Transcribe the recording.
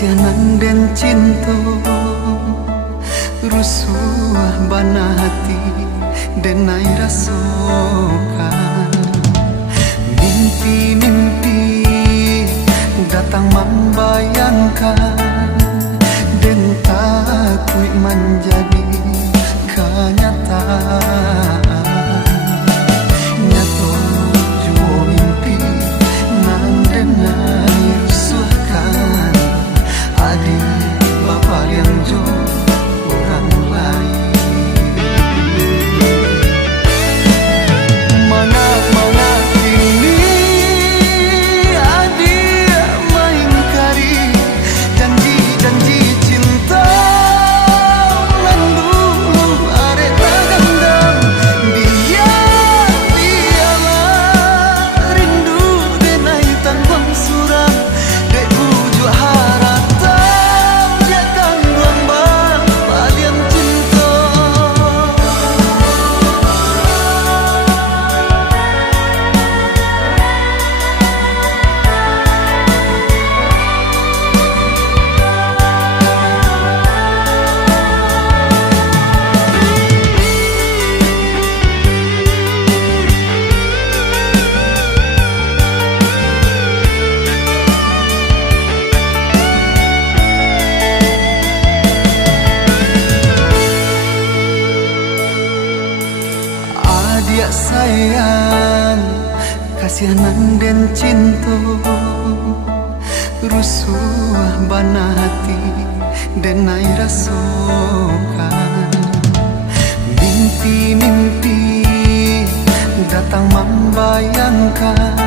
kasihanan dan cinta rusuh bana hati denai rasokan. Mimpi-mimpi datang membayangkan dan takut menjadi kenyataan. Nyato jua mimpi nan denai rusuhkan adik bapa yang jauh orang lain. Mana kini adik mengingkari janji cinta nan dulu arek tergendam. Biarlah rindu denai tanggung suram dek ujuk haratan dia tanggung balian cinta. Adik sayang, kasihanan dan cinta rusuh bana hati denai rasokan. Mimpi-mimpi datang membayangkan